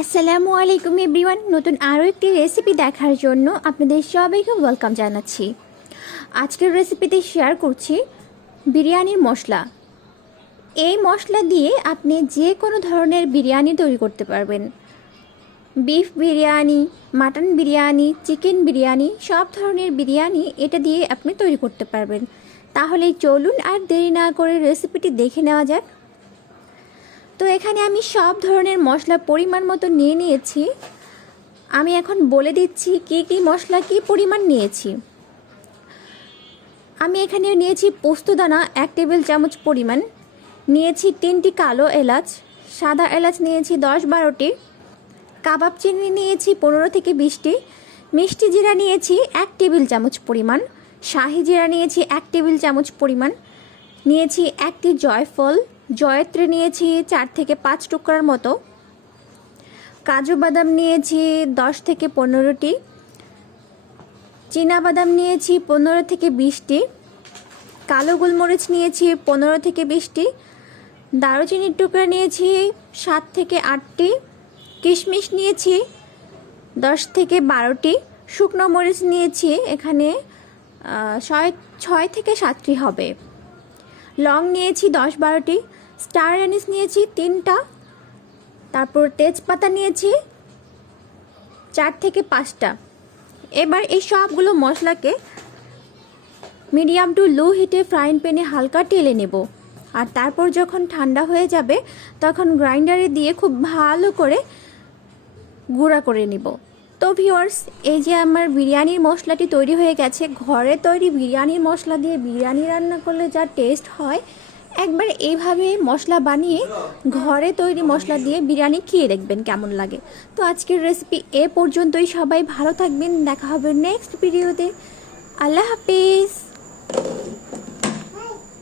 আসসালামু আলাইকুম এভরিওয়ান। নতুন আরও একটি রেসিপি দেখার জন্য আপনাদের সবাইকে ওয়েলকাম জানাচ্ছি। আজকের রেসিপিতে শেয়ার করছি বিরিয়ানির মশলা। এই মশলা দিয়ে আপনি যে কোনো ধরনের বিরিয়ানি তৈরি করতে পারবেন। Beef biryani mutton biryani chicken biryani, সব ধরনের বিরিয়ানি এটা দিয়ে আপনি তৈরি করতে পারবেন। তাহলে চলুন আর দেরি না করে রেসিপিটি দেখে নেওয়া যাক। তো এখানে আমি সব ধরনের মশলা পরিমাণ মতো নিয়ে নিয়েছি। আমি এখন বলে দিচ্ছি কী কী মশলা কী পরিমাণ নিয়েছি। আমি এখানে নিয়েছি পোস্তদানা এক টেবিল চামচ পরিমাণ। নিয়েছি তিনটি কালো এলাচ, সাদা এলাচ নিয়েছি দশ বারোটি। কাবাব চিনি নিয়েছি পনেরো থেকে বিশটি। মিষ্টি জিরা নিয়েছি এক টেবিল চামচ পরিমাণ। শাহি জিরা নিয়েছি এক টেবিল চামচ পরিমাণ। নিয়েছি একটি জয়ফল জয়ত্রী নিয়েছি চার থেকে পাঁচ টুকরার মতো। কাজু বাদাম নিয়েছি দশ থেকে পনেরোটি। বাদাম নিয়েছি পনেরো থেকে বিশটি। কালো গোলমরিচ নিয়েছি পনেরো থেকে বিশটি। দারুচিনির টুকরা নিয়েছি সাত থেকে আটটি। কিশমিশ নিয়েছি দশ থেকে বারোটি। শুকনো মরিচ নিয়েছি এখানে ছয় ছয় থেকে সাতটি হবে। লং নিয়েছি দশ, বারোটি। স্টার অ্যানিস নিয়েছি তিনটা, তারপর তেজপাতা নিয়েছি চার থেকে পাঁচটা। এবার এই সবগুলো মশলাকে মিডিয়াম টু লো হিটে ফ্রাইং প্যানে হালকা টেলে নেব। আর তারপর যখন ঠান্ডা হয়ে যাবে, তখন গ্রাইন্ডারে দিয়ে খুব ভালো করে গুঁড়া করে নিব। তো ভিওর্স এই যে আমার বিরিয়ানির মশলাটি তৈরি হয়ে গেছে, ঘরে তৈরি বিরিয়ানির মশলা দিয়ে বিরিয়ানি রান্না করলে যা টেস্ট হয় একবার এইভাবে মশলা বানিয়ে ঘরে তৈরি মশলা দিয়ে বিরিয়ানি খেয়ে দেখবেন কেমন লাগে। তো আজকের রেসিপি এ পর্যন্তই। সবাই ভালো থাকবেন। দেখা হবে নেক্সট ভিডিওতে আল্লাহ হাফিজ।